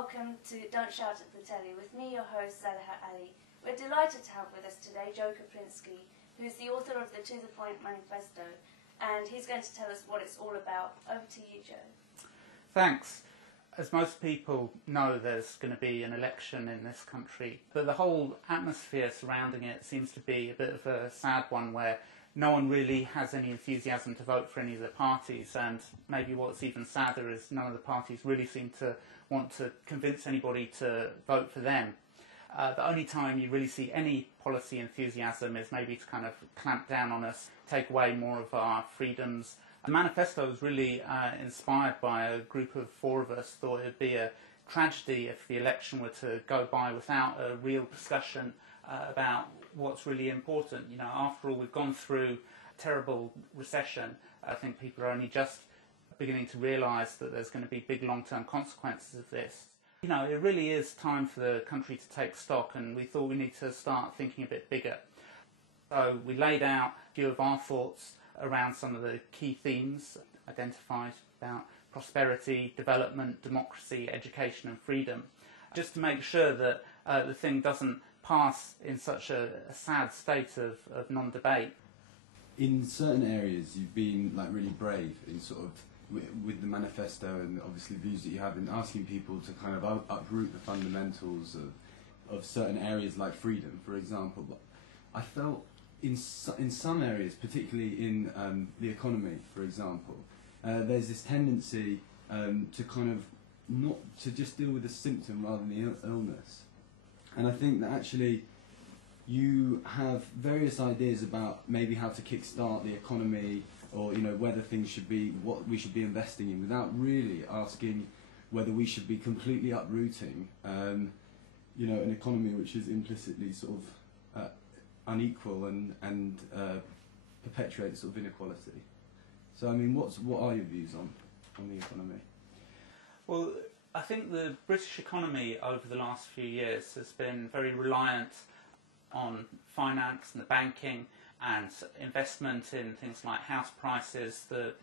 welcome to Don't Shout at the Telly with me, your host, Zalaha Ali. We're delighted to have with us today Joe Kaplinsky, who's the author of the To The Point Manifesto, and he's going to tell us what it's all about. Over to you, Joe. Thanks. As most people know, there's going to be an election in this country, but the whole atmosphere surrounding it seems to be a bit of a sad one where no one really has any enthusiasm to vote for any of the parties, and maybe what's even sadder is none of the parties really seem to want to convince anybody to vote for them. The only time you really see any policy enthusiasm is maybe to kind of clamp down on us, take away more of our freedoms. The manifesto was really inspired by a group of four of us. Thought it would be a tragedy if the election were to go by without a real discussion about what's really important. You know, after all, we've gone through a terrible recession. I think people are only just beginning to realise that there's going to be big long-term consequences of this. You know, it really is time for the country to take stock, and we thought we need to start thinking a bit bigger. So we laid out a few of our thoughts around some of the key themes identified about prosperity, development, democracy, education and freedom, just to make sure that the thing doesn't pass in such a sad state of non-debate. In certain areas you've been like really brave in sort of with the manifesto and obviously views that you have in asking people to kind of uproot the fundamentals of certain areas like freedom, for example. But I felt in some areas, particularly in the economy, for example, there's this tendency to kind of not to just deal with the symptom rather than the illness. And I think that actually you have various ideas about maybe how to kickstart the economy, or you know whether things should be what we should be investing in, without really asking whether we should be completely uprooting you know, an economy which is implicitly sort of unequal and perpetuates sort of inequality. So I mean, what are your views on the economy? Well, I think the British economy over the last few years has been very reliant on finance and the banking and investment in things like house prices that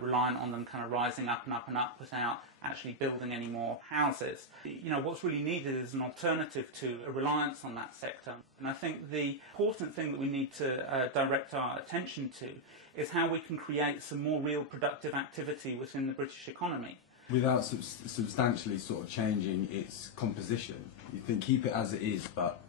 reliant on them kind of rising up and up and up without actually building any more houses. You know, what's really needed is an alternative to a reliance on that sector. And I think the important thing that we need to direct our attention to is how we can create some more real productive activity within the British economy. Without substantially sort of changing its composition. You think keep it as it is, but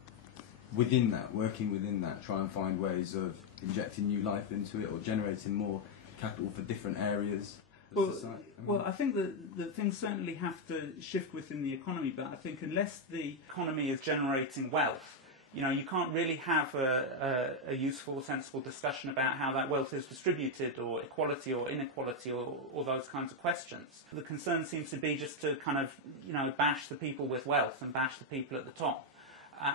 within that, working within that, try and find ways of injecting new life into it or generating more capital for different areas of society. Well, I think that things certainly have to shift within the economy, but I think unless the economy is generating wealth, you know, you can't really have a useful, sensible discussion about how that wealth is distributed, or equality or inequality, or all those kinds of questions. The concern seems to be just to kind of, you know, bash the people with wealth and bash the people at the top.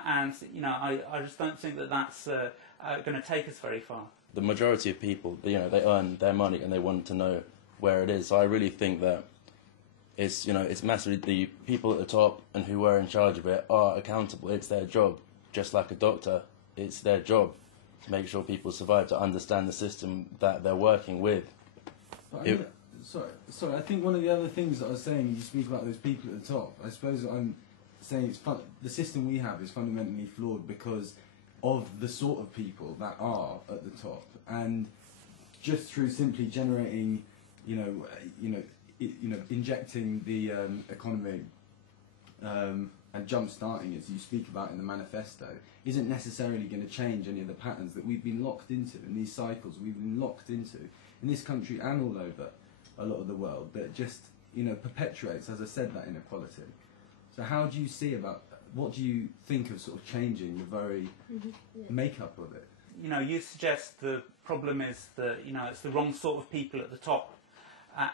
And, you know, I just don't think that that's going to take us very far. The majority of people, you know, they earn their money and they want to know where it is. So I really think that it's, you know, it's massively the people at the top and who are in charge of it are accountable. It's their job. Just like a doctor, it's their job to make sure people survive, to understand the system that they're working with. Sorry, I think one of the other things that I was saying, you speak about those people at the top, I suppose what I'm saying the system we have is fundamentally flawed because of the sort of people that are at the top, and just through simply generating, injecting the economy and jump-starting, as you speak about in the manifesto, isn't necessarily going to change any of the patterns that we've been locked into, and these cycles we've been locked into in this country and all over a lot of the world, that just, you know, perpetuates, as I said, that inequality. So how do you see about, what do you think of sort of changing the very makeup of it? You know, you suggest the problem is that, you know, it's the wrong sort of people at the top.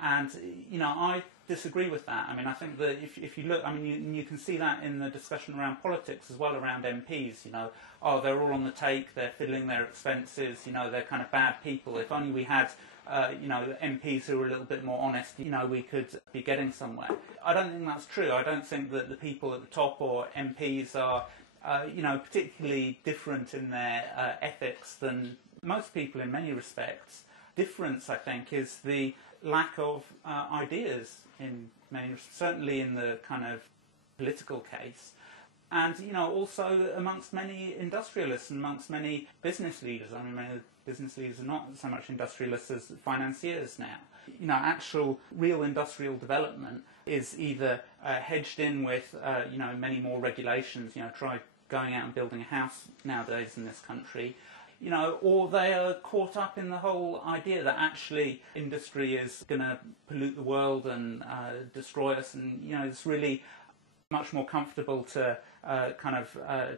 And, you know, I disagree with that. I mean, I think that if you look, I mean, you can see that in the discussion around politics as well, around MPs, you know, oh, they're all on the take, they're fiddling their expenses, you know, they're kind of bad people. If only we had, you know, MPs who were a little bit more honest, you know, we could be getting somewhere. I don't think that's true. I don't think that the people at the top or MPs are, you know, particularly different in their ethics than most people in many respects. Difference, I think, is the lack of ideas in certainly in the kind of political case. And, also amongst many industrialists and amongst many business leaders. I mean, many business leaders are not so much industrialists as financiers now. Actual real industrial development is either hedged in with, many more regulations. Try going out and building a house nowadays in this country. Or they are caught up in the whole idea that actually industry is going to pollute the world and destroy us, and it's really much more comfortable to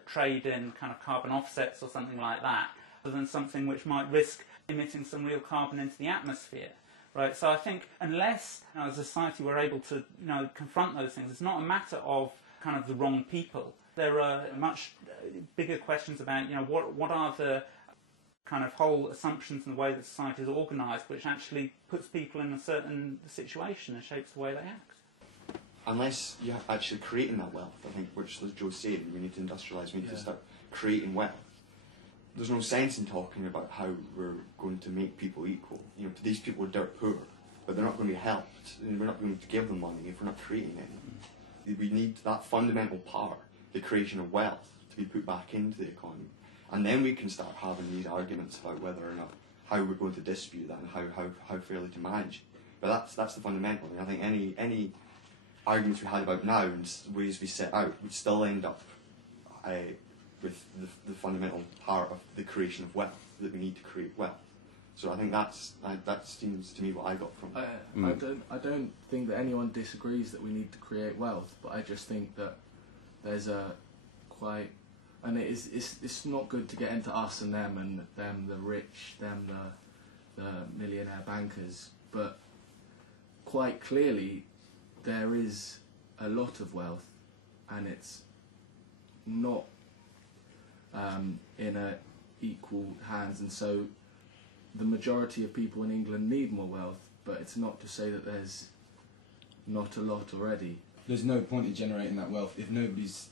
trade in kind of carbon offsets or something like that, rather than something which might risk emitting some real carbon into the atmosphere. Right. So I think unless, as a society, we're able to, confront those things, it's not a matter of kind of the wrong people. There are much bigger questions about, what are the kind of whole assumptions in the way that society is organised, which actually puts people in a certain situation and shapes the way they act. Unless you're actually creating that wealth, I think, which, as Joe's saying, we need to industrialise, we need to start creating wealth. There's no sense in talking about how we're going to make people equal. These people are dirt poor, but they're not going to be helped, and we're not going to give them money if we're not creating any. We need that fundamental part, the creation of wealth, to be put back into the economy. And then we can start having these arguments about whether or not, how we're going to distribute that and how fairly to manage. But that's the fundamental. I think any arguments we had about now and ways we set out would still end up with the fundamental part of the creation of wealth, that we need to create wealth. So I think that seems to me what I got from it. I don't think that anyone disagrees that we need to create wealth, but I just think that there's and it's not good to get into us and them the rich, them the millionaire bankers, but quite clearly there is a lot of wealth, and it's not in equal hands, and so the majority of people in England need more wealth, but it's not to say that there's not a lot already. There's no point in generating that wealth if nobody's,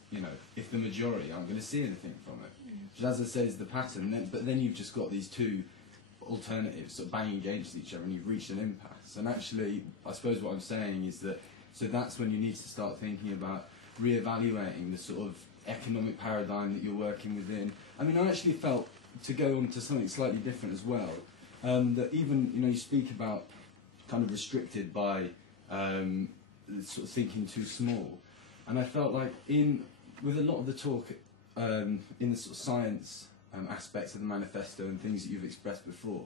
if the majority aren't going to see anything from it. Which, as I say, is the pattern. But then you've just got these two alternatives sort of banging against each other, and you've reached an impasse. And actually, I suppose what I'm saying is that, so that's when you need to start thinking about re-evaluating the sort of economic paradigm that you're working within. I mean, I actually felt, to go on to something slightly different as well, that even, you speak about kind of restricted by sort of thinking too small. And I felt like with a lot of the talk in the sort of science aspects of the manifesto and things that you've expressed before,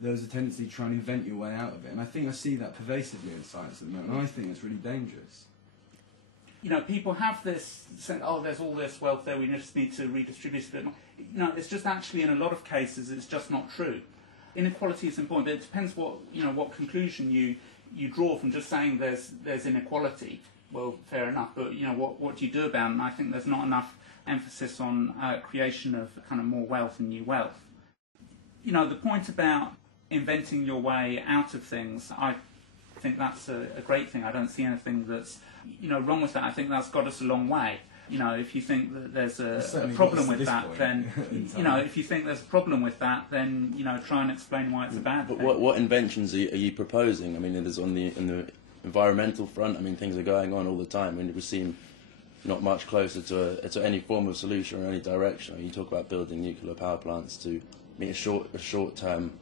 there was a tendency to try and invent your way out of it. And I think I see that pervasively in science at the moment, and I think it's really dangerous. People have this sense, there's all this wealth there, we just need to redistribute it a bit more. It's just actually, in a lot of cases, it's just not true. Inequality is important, but it depends what conclusion you draw from just saying there's inequality. Well, fair enough, but what do you do about it? And I think there's not enough emphasis on creation of kind of more wealth and new wealth. The point about inventing your way out of things, I think that's a great thing. I don't see anything that's wrong with that. I think that's got us a long way. If you think that there's a problem with that, then if you think there's a problem with that, then try and explain why it's a bad thing. But what inventions are you proposing? I mean, there's on the environmental front. I mean, things are going on all the time, and we seem not much closer to any form of solution or any direction. I mean, you talk about building nuclear power plants to meet a short-term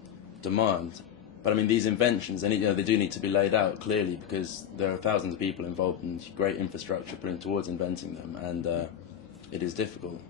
demand. But I mean, these inventions, they do need to be laid out clearly, because there are thousands of people involved in great infrastructure putting towards inventing them, and it is difficult.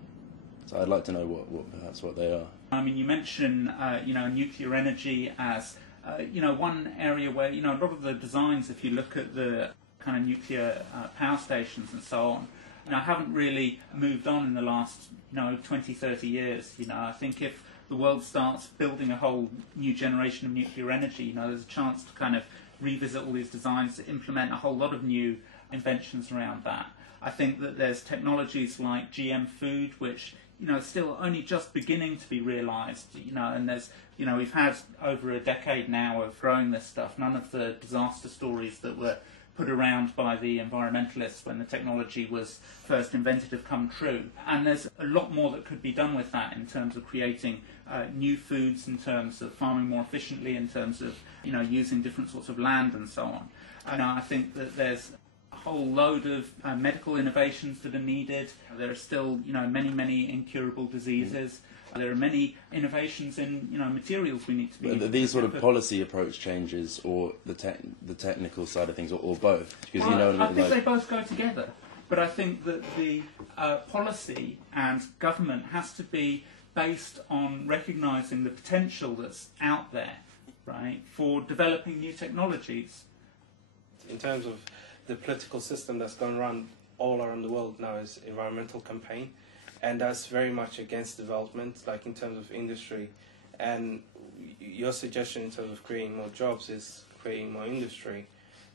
So I'd like to know what they are. I mean, you mention nuclear energy as one area where a lot of the designs, if you look at the kind of nuclear power stations and so on, haven't really moved on in the last 20, 30 years. I think if the world starts building a whole new generation of nuclear energy, there's a chance to kind of revisit all these designs, to implement a whole lot of new inventions around that. I think that there's technologies like GM food, which still only just beginning to be realised. And there's we've had over a decade now of growing this stuff. None of the disaster stories that were put around by the environmentalists when the technology was first invented have come true. And there's a lot more that could be done with that in terms of creating new foods, in terms of farming more efficiently, in terms of using different sorts of land and so on. And I think that there's a whole load of medical innovations that are needed. There are still many incurable diseases. There are many innovations in materials we need to be. But these sort of policy approach changes, or the technical side of things, or both? Because I think they both go together. But I think that the policy and government has to be based on recognising the potential that's out there, right, for developing new technologies. In terms of the political system that's going around all around the world now is environmental campaign. And that's very much against development, like in terms of industry. And your suggestion in terms of creating more jobs is creating more industry.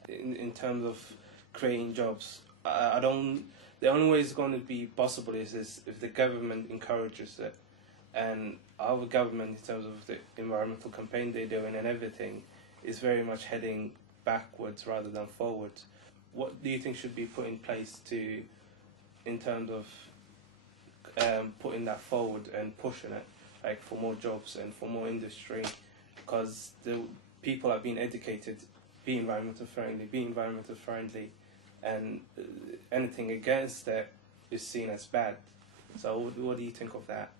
In terms of creating jobs, the only way it's going to be possible is if the government encourages it. And our government, in terms of the environmental campaign they're doing and everything, is very much heading backwards rather than forwards. What do you think should be put in place in terms of putting that forward and pushing it, like for more jobs and for more industry, because the people are being educated, be environmental friendly, and anything against it is seen as bad. So what do you think of that?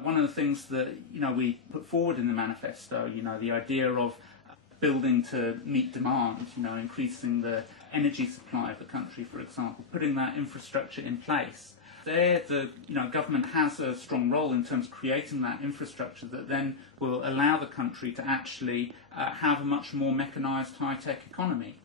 One of the things that we put forward in the manifesto, the idea of building to meet demand, increasing the energy supply of the country, for example, putting that infrastructure in place. There, the government has a strong role in terms of creating that infrastructure that then will allow the country to actually have a much more mechanised, high-tech economy.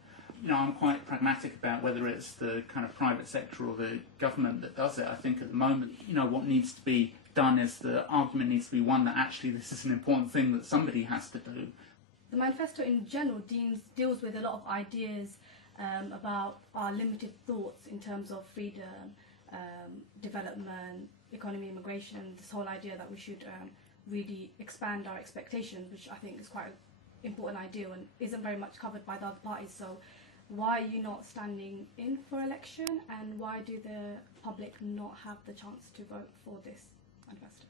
I'm quite pragmatic about whether it's the kind of private sector or the government that does it. I think at the moment, what needs to be done is the argument needs to be one that actually this is an important thing that somebody has to do. The manifesto in general deals with a lot of ideas about our limited thoughts in terms of freedom, development, economy, immigration, this whole idea that we should really expand our expectations, which I think is quite an important idea and isn't very much covered by the other parties. So why are you not standing in for election, and why do the public not have the chance to vote for this manifesto?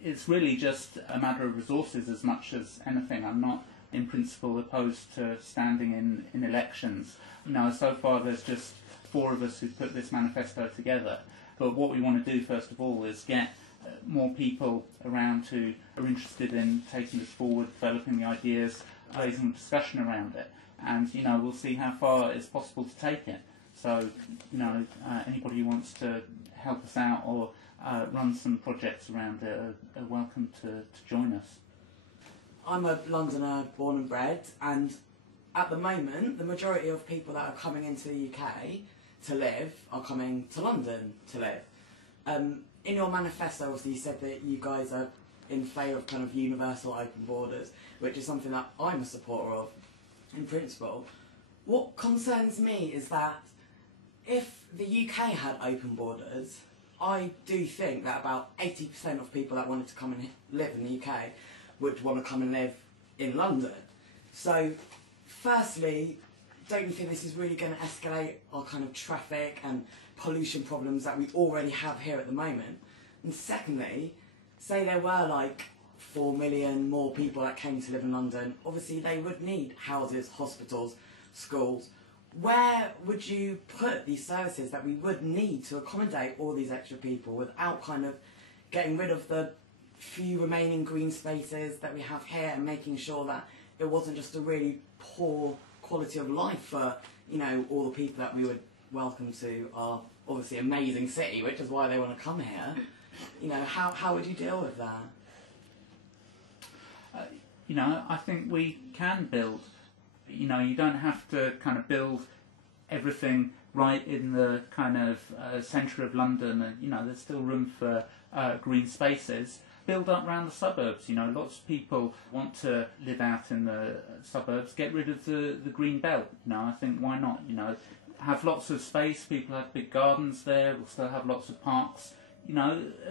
It's really just a matter of resources as much as anything. I'm not in principle opposed to standing in elections. So far there's just 4 of us who've put this manifesto together. But what we want to do first of all is get more people around who are interested in taking this forward, developing the ideas, raising a discussion around it. And, we'll see how far it's possible to take it. So, anybody who wants to help us out or run some projects around it are welcome to join us. I'm a Londoner born and bred, and at the moment the majority of people that are coming into the UK to live are coming to London to live. In your manifesto, obviously, you said that you guys are in favour of kind of universal open borders, which is something that I'm a supporter of in principle. What concerns me is that if the UK had open borders, I do think that about 80% of people that wanted to come and live in the UK would want to come and live in London. So, firstly, don't you think this is really going to escalate our kind of traffic and pollution problems that we already have here at the moment? And secondly, say there were like 4 million more people that came to live in London, obviously they would need houses, hospitals, schools. Where would you put these services that we would need to accommodate all these extra people without kind of getting rid of the few remaining green spaces that we have here and making sure that it wasn't just a really poor quality of life for, all the people that we would welcome to our obviously amazing city, which is why they want to come here. How would you deal with that? I think we can build. You don't have to kind of build everything right in the kind of centre of London. There's still room for green spaces. Build up around the suburbs. Lots of people want to live out in the suburbs. Get rid of the green belt. I think why not? Have lots of space. People have big gardens there. We'll still have lots of parks.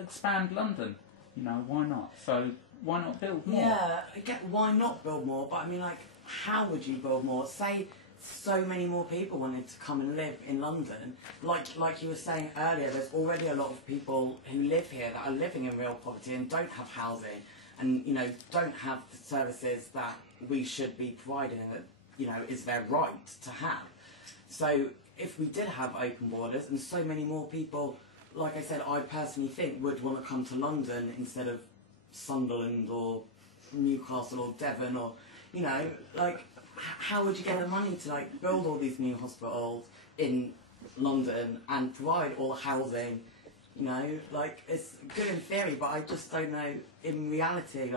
Expand London. Why not? So why not build more? Yeah, I get why not build more, but I mean, like, how would you build more? Say so many more people wanted to come and live in London. Like you were saying earlier, there's already a lot of people who live here that are living in real poverty and don't have housing, and don't have the services that we should be providing and that is their right to have. So if we did have open borders and so many more people, like I said, I personally think would want to come to London instead of Sunderland or Newcastle or Devon, or how would you get the money to build all these new hospitals in London and provide all the housing? It's good in theory, but I just don't know in reality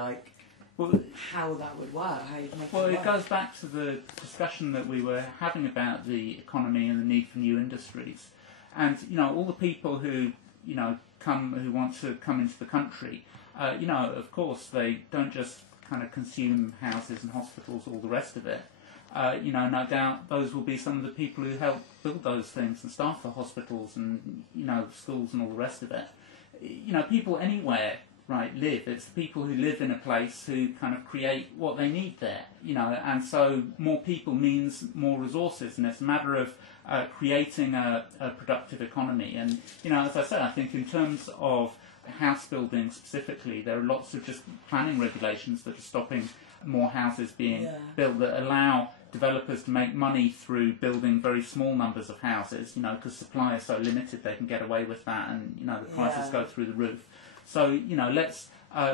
how that would work. How you'd make Well, it it work. goes back to the discussion that we were having about the economy and the need for new industries, and all the people who who want to come into the country. Of course, they don't just kind of consume houses and hospitals, all the rest of it. No doubt those will be some of the people who help build those things and staff the hospitals and, schools and all the rest of it. People anywhere, right, live. It's the people who live in a place who kind of create what they need there, and so more people means more resources, and it's a matter of creating a productive economy. And, as I said, I think in terms of house building specifically, there are lots of just planning regulations that are stopping more houses being built, that allow developers to make money through building very small numbers of houses, because supply is so limited they can get away with that, and the prices go through the roof. So let's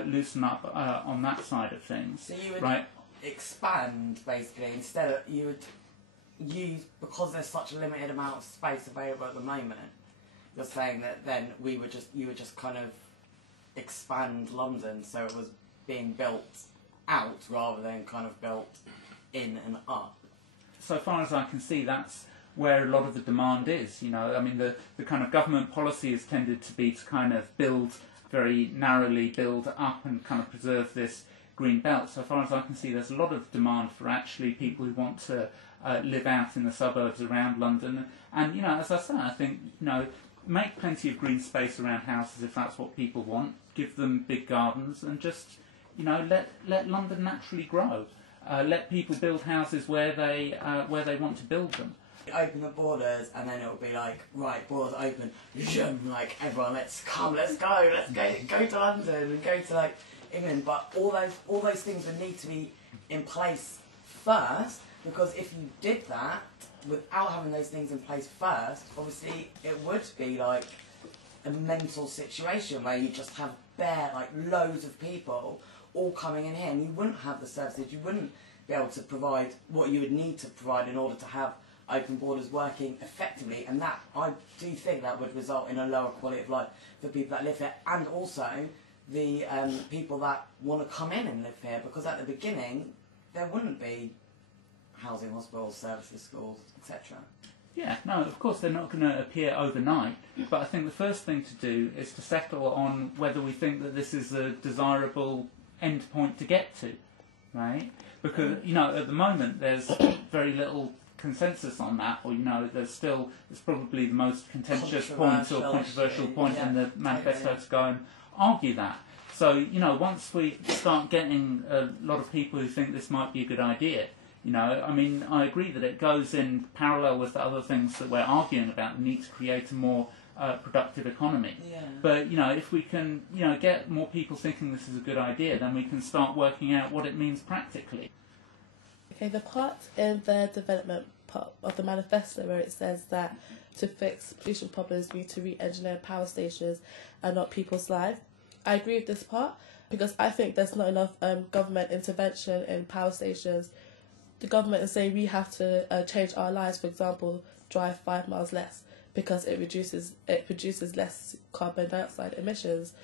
loosen up on that side of things. So you would right? expand basically, instead of you would use, because there's such a limited amount of space available at the moment. You're saying that then you would just kind of expand London so it was being built out rather than kind of built in and up. So far as I can see, that's where a lot of the demand is. The kind of government policy has tended to be to kind of build very narrowly, build up and kind of preserve this green belt. So far as I can see, there's a lot of demand for actually people who want to live out in the suburbs around London. And, as I said, I think, make plenty of green space around houses if that's what people want. Give them big gardens and just, let London naturally grow. Let people build houses where they want to build them. Open the borders, and then it'll be like, right, borders open, everyone, let's go to London and go to England. But all those things would need to be in place first, because if you did that without having those things in place first, obviously it would be like a mental situation where you just have loads of people all coming in here, and you wouldn't have the services, you wouldn't be able to provide what you would need to provide in order to have open borders working effectively, and that, I do think that would result in a lower quality of life for people that live here, and also the people that want to come in and live here, because at the beginning there wouldn't be housing, hospitals, services, schools, etc. Yeah, no, of course they're not going to appear overnight, but I think the first thing to do is to settle on whether we think that this is a desirable end point to get to, right? Because, at the moment there's very little consensus on that, or, it's probably the most contentious point or controversial point in the manifesto to go and argue that. So, once we start getting a lot of people who think this might be a good idea, I agree that it goes in parallel with the other things that we're arguing about, the need to create a more productive economy. Yeah. But, if we can, get more people thinking this is a good idea, then we can start working out what it means practically. Okay, the part in the development part of the manifesto where it says that to fix pollution problems we need to re-engineer power stations and not people's lives, I agree with this part, because I think there's not enough government intervention in power stations. The government is saying we have to change our lives, for example, drive 5 miles less because it produces less carbon dioxide emissions.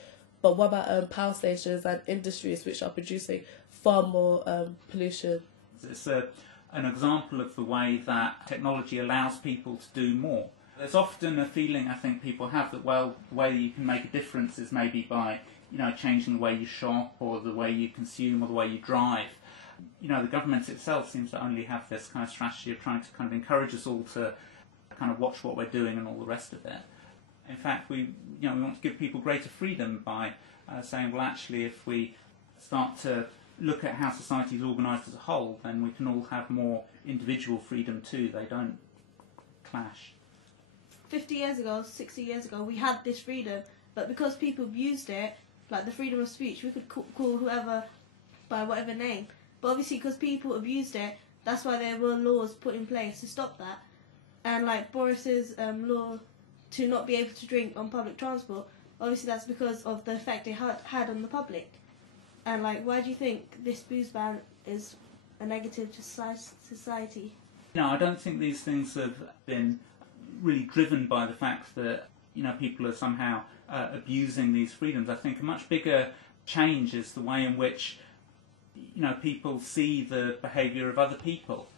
But what about power stations and industries which are producing far more pollution? It's an example of the way that technology allows people to do more. There's often a feeling I think people have that, well, the way you can make a difference is maybe by, changing the way you shop or the way you consume or the way you drive. The government itself seems to only have this kind of strategy of trying to kind of encourage us all to kind of watch what we're doing and all the rest of it. In fact, we want to give people greater freedom by saying, well, actually, if we start to look at how society is organised as a whole, then we can all have more individual freedom too. They don't clash. 50 years ago, 60 years ago, we had this freedom, but because people abused it, like the freedom of speech, we could call whoever by whatever name. But obviously, because people abused it, that's why there were laws put in place to stop that. And like Boris's law to not be able to drink on public transport, obviously that's because of the effect it had on the public. And like, why do you think this booze ban is a negative to society? No, I don't think these things have been really driven by the fact that, you know, people are somehow abusing these freedoms. I think a much bigger change is the way in which, you know, people see the behaviour of other people.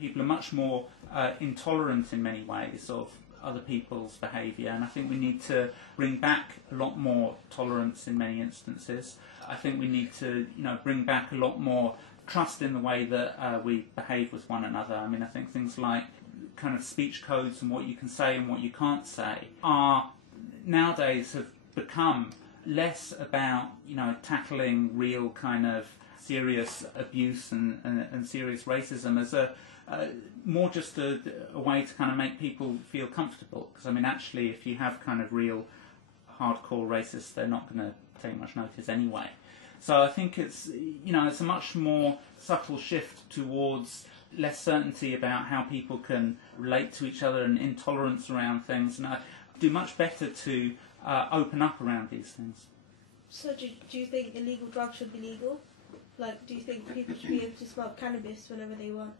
People are much more intolerant in many ways of other people's behaviour, and I think we need to bring back a lot more tolerance in many instances. I think we need to, you know, bring back a lot more trust in the way that we behave with one another. I mean, I think things like kind of speech codes and what you can say and what you can't say are nowadays have become less about, you know, tackling real kind of serious abuse and serious racism as a more just a way to kind of make people feel comfortable. Because I mean, actually, if you have kind of real hardcore racists, they're not going to take much notice anyway. So I think it's, you know, it's a much more subtle shift towards less certainty about how people can relate to each other and intolerance around things, and I do much better to open up around these things. So do you think illegal drugs should be legal? Like, do you think people should be able to smoke cannabis whenever they want?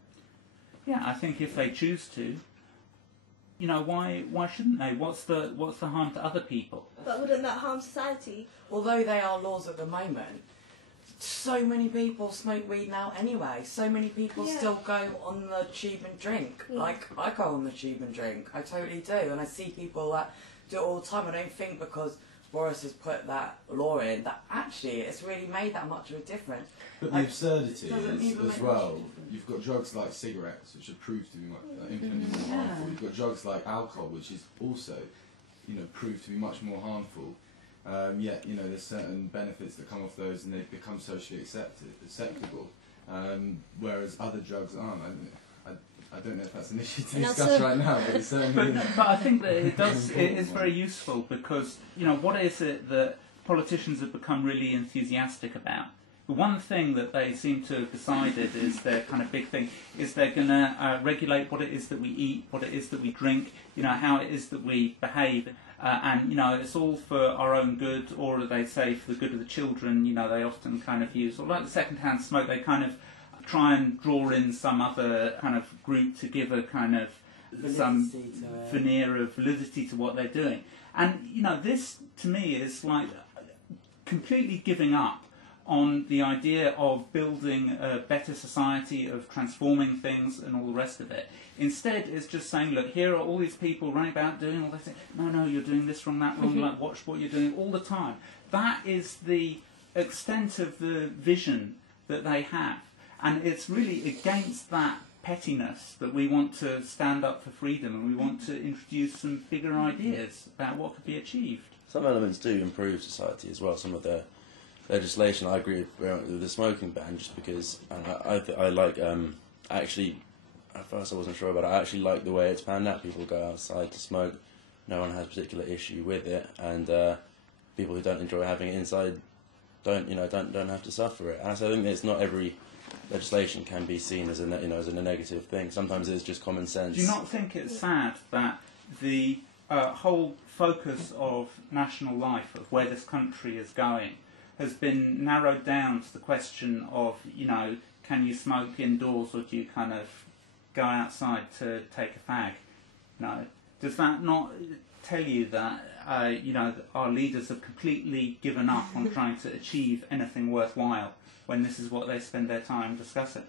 Yeah, I think if they choose to, you know, why shouldn't they? What's the harm to other people? But wouldn't that harm society? Although they are laws at the moment, so many people smoke weed now anyway. So many people still go on the tube and drink. Like, I go on the tube and drink. I totally do. And I see people that do it all the time. I don't think because Boris has put that law in that actually it's really made that much of a difference. But the absurdity is, as well, you've got drugs like cigarettes, which are proved to be infinitely more harmful. You've got drugs like alcohol, which is also, you know, proved to be much more harmful. Yet, you know, there's certain benefits that come off those, and they've become socially acceptable. Whereas other drugs aren't. I don't know if that's an issue to discuss right now, but it's certainly. But I think that it is very useful because, you know, what is it that politicians have become really enthusiastic about? The one thing that they seem to have decided is their kind of big thing is they're going to regulate what it is that we eat, what it is that we drink, you know, how it is that we behave. And, you know, it's all for our own good, or they say for the good of the children. You know, they often kind of use, or like the second-hand smoke, they kind of try and draw in some other kind of group to give a kind of some veneer of validity to what they're doing. And, you know, this to me is like completely giving up on the idea of building a better society, of transforming things and all the rest of it. Instead, it's just saying, look, here are all these people running about doing all this. No, you're doing this wrong, that wrong, like, watch what you're doing all the time. That is the extent of the vision that they have. And it's really against that pettiness that we want to stand up for freedom, and we want to introduce some bigger ideas about what could be achieved. Some elements do improve society as well. Some of the legislation, I agree with the smoking ban, just because I like, actually, at first I wasn't sure about it, I actually like the way it's panned out. People go outside to smoke, no one has a particular issue with it, and people who don't enjoy having it inside don't have to suffer it. And so I think it's not every legislation can be seen as a negative thing. Sometimes it's just common sense. Do you not think it's sad that the whole focus of national life, of where this country is going, has been narrowed down to the question of, you know, can you smoke indoors or do you kind of go outside to take a fag? No. Does that not tell you that, you know, our leaders have completely given up on trying to achieve anything worthwhile when this is what they spend their time discussing?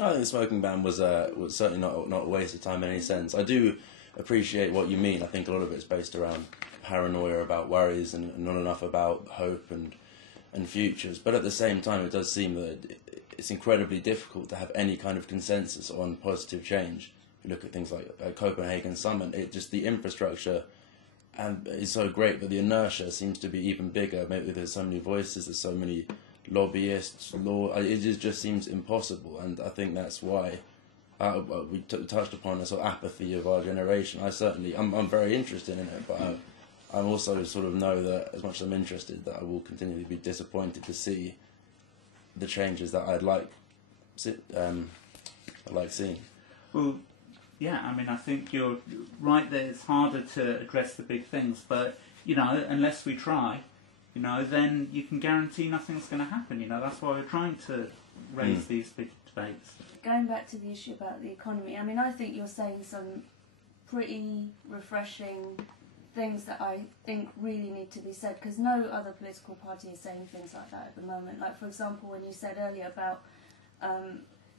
I think the smoking ban was certainly not a waste of time in any sense. I do appreciate what you mean. I think a lot of it is based around paranoia about worries and not enough about hope and futures. But at the same time, it does seem that it's incredibly difficult to have any kind of consensus on positive change. If you look at things like Copenhagen Summit, the infrastructure is so great, but the inertia seems to be even bigger. Maybe there's so many voices, there's so many lobbyists, law. It just seems impossible, and I think that's why we touched upon the sort of apathy of our generation. I'm very interested in it, but I'm also sort of know that as much as I'm interested, that I will continually be disappointed to see the changes that I'd like seeing. Well, yeah, I mean, I think you're right that it's harder to address the big things, but, you know, unless we try, you know, then you can guarantee nothing's going to happen, you know. That's why we're trying to raise these big debates. Going back to the issue about the economy, I mean, I think you're saying some pretty refreshing things that I think really need to be said, because no other political party is saying things like that at the moment. Like, for example, when you said earlier about,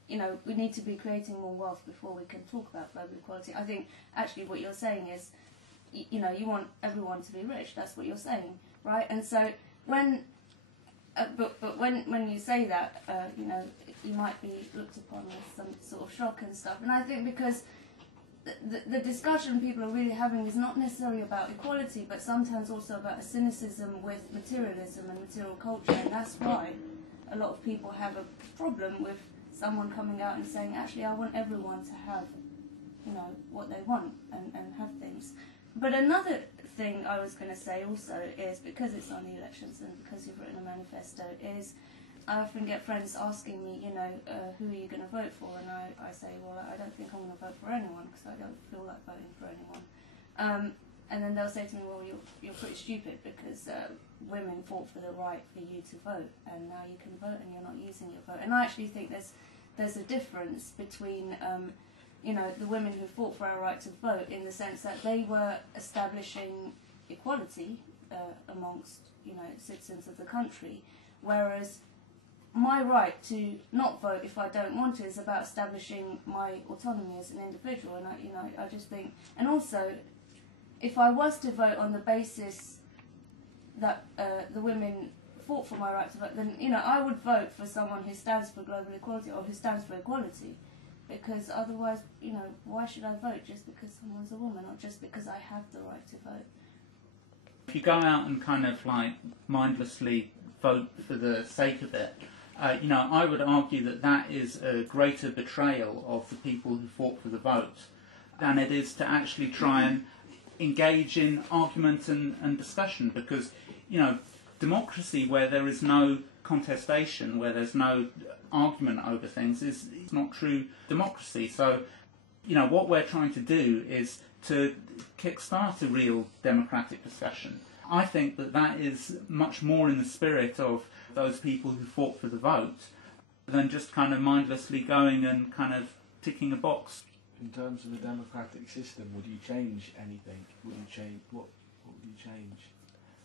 you know, we need to be creating more wealth before we can talk about global equality. I think actually what you're saying is, you know, you want everyone to be rich. That's what you're saying, right? And so when, but when you say that, you know, you might be looked upon with some sort of shock and stuff. And I think because the discussion people are really having is not necessarily about equality, but sometimes also about a cynicism with materialism and material culture, and that's why a lot of people have a problem with someone coming out and saying, actually, I want everyone to have, you know, what they want and have things. But another thing I was going to say also is, because it's on the elections and because you've written a manifesto, is I often get friends asking me, you know, who are you going to vote for? And I say, well, I don't think I'm going to vote for anyone because I don't feel like voting for anyone. And then they'll say to me, well, you're pretty stupid because women fought for the right for you to vote, and now you can vote and you're not using your vote. And I actually think there's a difference between, you know, the women who fought for our right to vote, in the sense that they were establishing equality amongst, you know, citizens of the country, whereas my right to not vote if I don't want to is about establishing my autonomy as an individual. And I just think, and also, if I was to vote on the basis that the women fought for my right to vote, then, you know, I would vote for someone who stands for global equality or who stands for equality, because otherwise, you know, why should I vote just because someone's a woman or just because I have the right to vote? If you go out and kind of like mindlessly vote for the sake of it, you know, I would argue that that is a greater betrayal of the people who fought for the vote than it is to actually try and engage in argument and discussion, because, you know, democracy where there is no contestation, where there's no argument over things, is not true democracy. So, you know, what we're trying to do is to kickstart a real democratic discussion. I think that that is much more in the spirit of those people who fought for the vote than just kind of mindlessly going and kind of ticking a box. In terms of the democratic system, would you change anything? Would you change what would you change?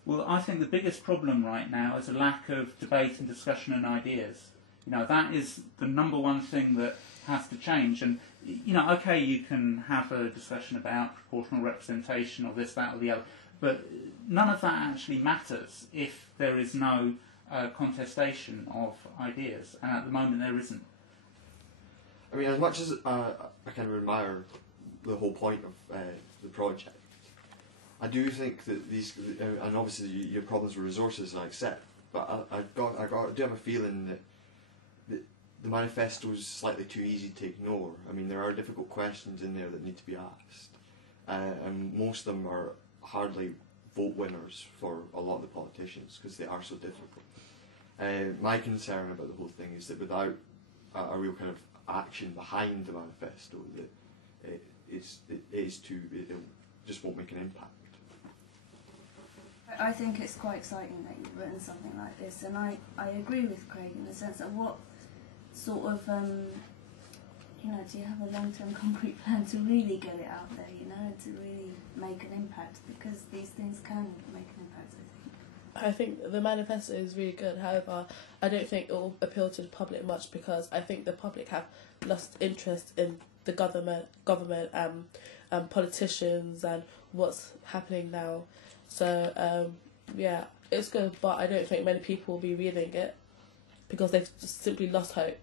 Well, I think the biggest problem right now is a lack of debate and discussion and ideas. You know, that is the number one thing that has to change. And, you know, okay, you can have a discussion about proportional representation or this, that or the other, but none of that actually matters if there is no contestation of ideas, and at the moment there isn't. I mean, as much as I kind of admire the whole point of the project, I do think that these, and obviously your problems with resources I accept, but I do have a feeling that the manifesto is slightly too easy to ignore. I mean, there are difficult questions in there that need to be asked, and most of them are hardly vote winners for a lot of the politicians because they are so difficult. My concern about the whole thing is that without a real kind of action behind the manifesto, that it just won't make an impact. I think it's quite exciting that you've written something like this, and I agree with Craig in the sense that what sort of, you know, do you have a long-term concrete plan to really get it out there, you know, and to really make an impact, because these things can make an impact, I think the manifesto is really good. However, I don't think it will appeal to the public much, because I think the public have lost interest in the government and politicians and what's happening now. So, yeah, it's good, but I don't think many people will be reading it because they've just simply lost hope.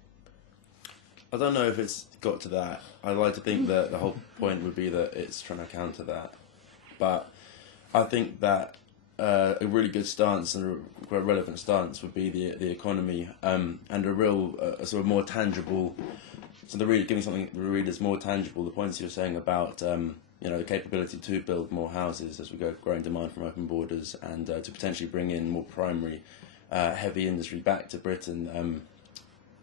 I don't know if it's got to that. I'd like to think that the whole point would be that it's trying to counter that. But I think that a really good stance and a quite relevant stance would be the economy, and a real sort of more tangible. So the reader, giving something the readers more tangible. The points you're saying about the capability to build more houses as we go growing demand from open borders, and to potentially bring in more primary heavy industry back to Britain.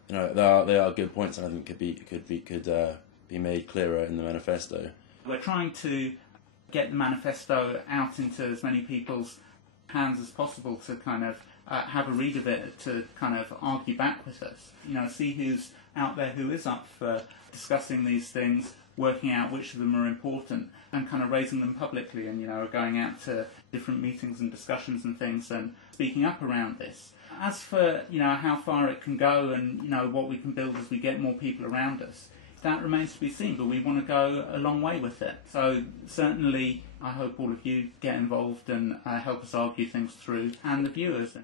They are good points, and I think could be made clearer in the manifesto. We're trying to get the manifesto out into as many people's hands as possible to kind of have a read of it, to kind of argue back with us. See who's out there who is up for discussing these things, working out which of them are important, and kind of raising them publicly, and going out to different meetings and discussions and things and speaking up around this. As for how far it can go and what we can build as we get more people around us, that remains to be seen, but we want to go a long way with it. So certainly I hope all of you get involved and help us argue things through, and the viewers.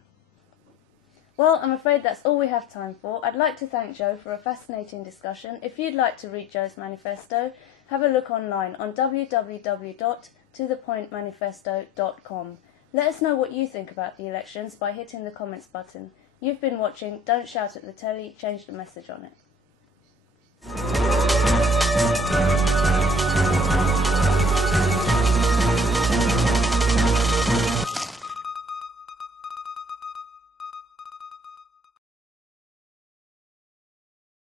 Well, I'm afraid that's all we have time for. I'd like to thank Joe for a fascinating discussion. If you'd like to read Joe's manifesto, have a look online on www.tothepointmanifesto.com. Let us know what you think about the elections by hitting the comments button. You've been watching Don't Shout at the Telly, change the message on it.